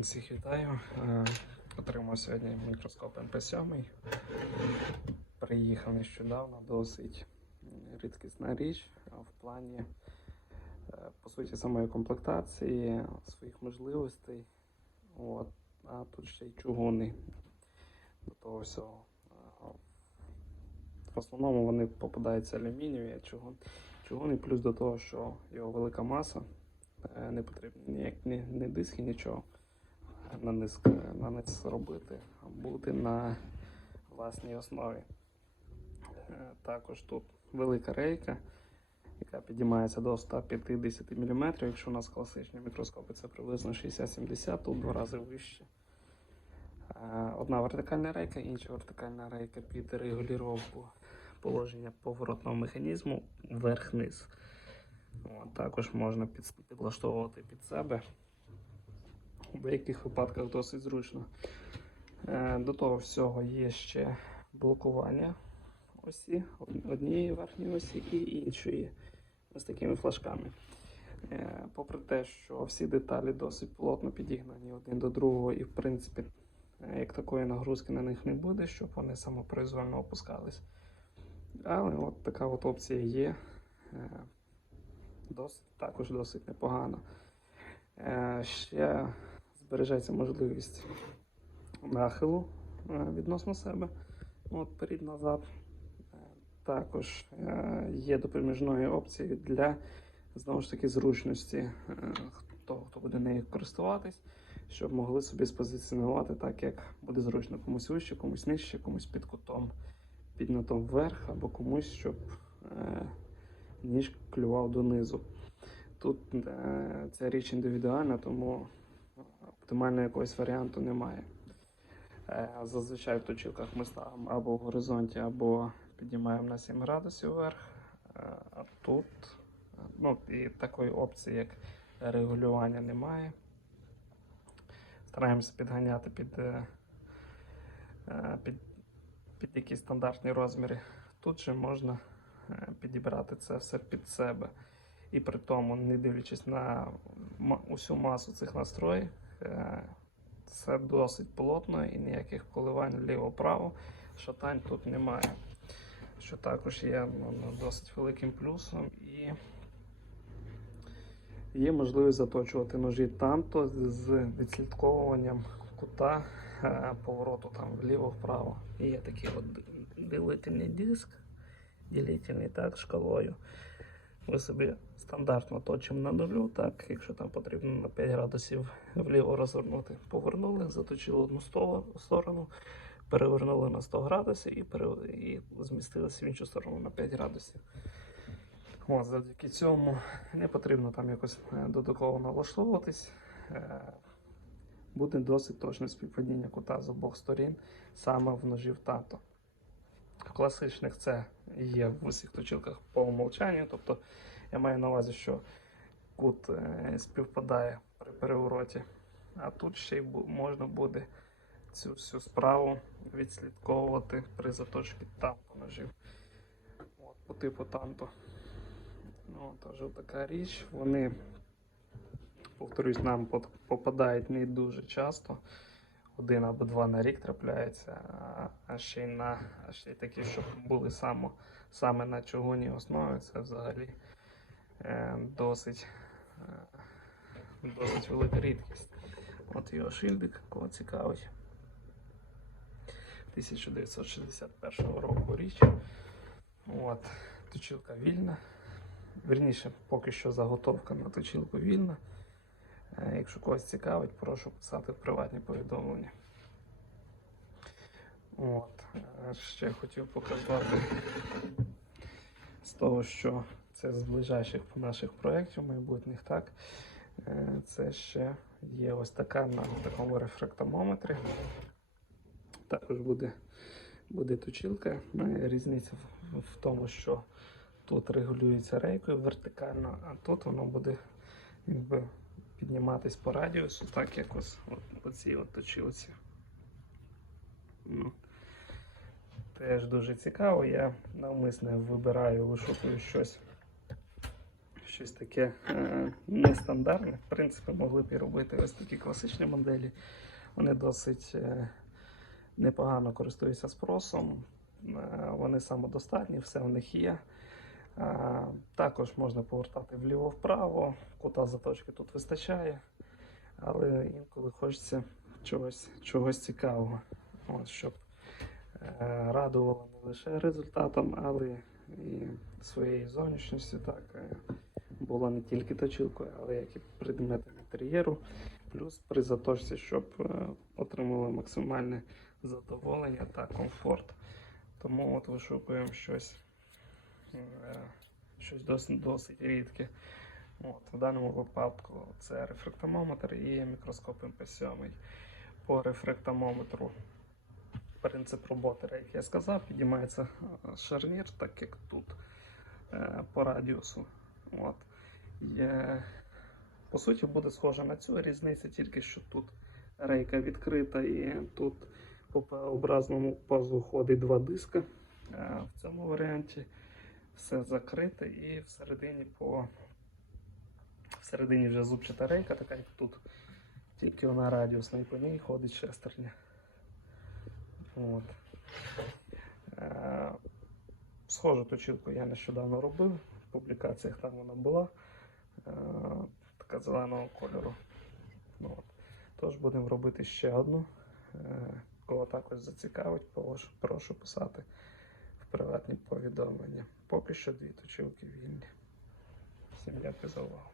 Всіх вітаю. Е, Отримав сьогодні мікроскоп МП7. Приїхав нещодавно, досить рідкісна річ в плані, е, по суті, самої комплектації, своїх можливостей. От. А тут ще й чугуни до того всього. Е, В основному вони попадаються алюмінієві, чугун. Чугуни плюс до того, що його велика маса, не потрібно ніяк ні, ні диски, нічого на низ, на низ робити, а бути на власній основі. Е, Також тут велика рейка, яка підіймається до 150 мм. Якщо у нас класичні мікроскопи, це приблизно 60-70, тут два рази вище. Е, Одна вертикальна рейка, інша вертикальна рейка під регулювання положення поворотного механізму вверх-низ. Також можна підлаштовувати під себе. У деяких випадках досить зручно. Е, До того всього є ще блокування осі, однієї верхньої осі і іншої з такими флажками. Е, Попри те, що всі деталі досить плотно підігнані один до другого, і в принципі, е, як такої нагрузки на них не буде, щоб вони самопроизвольно опускались. Але от така от опція є. Досить, також досить непогано. Е, Ще збережеться можливість нахилу е, відносно себе. От, перед-назад. Е, Також е, є допоміжною опцією для знову ж таки зручності того, хто буде нею користуватись, щоб могли собі спозиціонувати так, як буде зручно комусь вище, комусь нижче, комусь під кутом, піднятом вверх, або комусь, щоб ніж клював донизу. Тут ця річ індивідуальна, тому оптимального якогось варіанту немає. Е, Зазвичай в точилках ми ставимо або в горизонті, або піднімаємо на 7 градусів вверх. Е, А тут ну, і такої опції, як регулювання, немає. Стараємося підганяти під, е, під, під якісь стандартні розміри. Тут же можна підібрати це все під себе. І при тому, не дивлячись на усю масу цих настроїв, це досить плотно і ніяких коливань вліво-право, шатань тут немає. Що також є ну, ну, досить великим плюсом. І є можливість заточувати ножі танто з відслідковуванням кута е, повороту там вліво-вправо. Є такий от ділительний диск, ділительний так шкалою. Ми собі стандартно точимо на нулю, так, якщо там потрібно на 5 градусів вліво розвернути, повернули, заточили одну сторону, перевернули на 100 градусів і, пере... і змістилися в іншу сторону на 5 градусів. От, завдяки цьому не потрібно там якось е, додатково налаштовуватись. Е, Буде досить точне співпадіння кута з обох сторін саме в ножі в тато. В класичних це є в усіх точилках по умовчанню. Тобто я маю на увазі, що кут е, співпадає при перевороті. А тут ще й можна буде цю всю справу відслідковувати при заточці тампу ножів. От, по типу тампу. Ну, теж така річ. Вони, повторюсь, нам попадають не дуже часто один або два на рік трапляється, а- ще й на ще й такі, щоб були само, саме на чугунній основі, це взагалі е, досить, е, досить велика рідкість. От його шильдик, кого цікавить. 1961 року річ. От, точилка вільна. Вірніше, поки що заготовка на точилку вільна. Е, Якщо когось цікавить, прошу писати в приватні повідомлення. От. е, Ще хотів показати з того, що це з ближайших наших проєктів майбутніх, так. Е, Це ще є ось така на такому рефрактомометрі. Також буде, буде точилка. Е, Різниця в тому, що тут регулюється рейкою вертикально, а тут воно буде якби підніматись по радіусу, так як ось оці от точилці. Ну, теж дуже цікаво. Я навмисне вибираю, вишукую щось, щось таке е, нестандартне. В принципі, могли б і робити ось такі класичні моделі. Вони досить е, непогано користуються спросом. Е, Вони самодостатні, все в них є. Е, Також можна повертати вліво-вправо, кута заточки тут вистачає, але інколи хочеться чогось, чогось цікавого, От, щоб е, радувало не лише результатом, але і своєю зовнішністю. Так, е, було не тільки точилкою, але як і предметом інтер'єру. Плюс при заточці, щоб отримали максимальне задоволення та комфорт. Тому от вишукуємо щось, щось досить, досить рідке. От, в даному випадку це рефрактомометр і мікроскоп МП7. По рефрактомометру принцип роботи, як я сказав, підіймається е, шарнір, так як тут е, по радіусу. От. Є, по суті, буде схоже на цю різниця, тільки що тут рейка відкрита і тут по П-образному пазу ходить два диска. Е, В цьому варіанті все закрите і всередині по всередині вже зубчата рейка, така як тут. Тільки вона радіусна і по ній ходить шестерня. От. Е, Схожу точилку я нещодавно робив. В публікаціях там вона була. Е, така зеленого кольору. От. Тож будемо робити ще одну. Е, Кого також зацікавить, прошу, писати приватні повідомлення. Поки що дві точилки вільні. Всім дякую за увагу.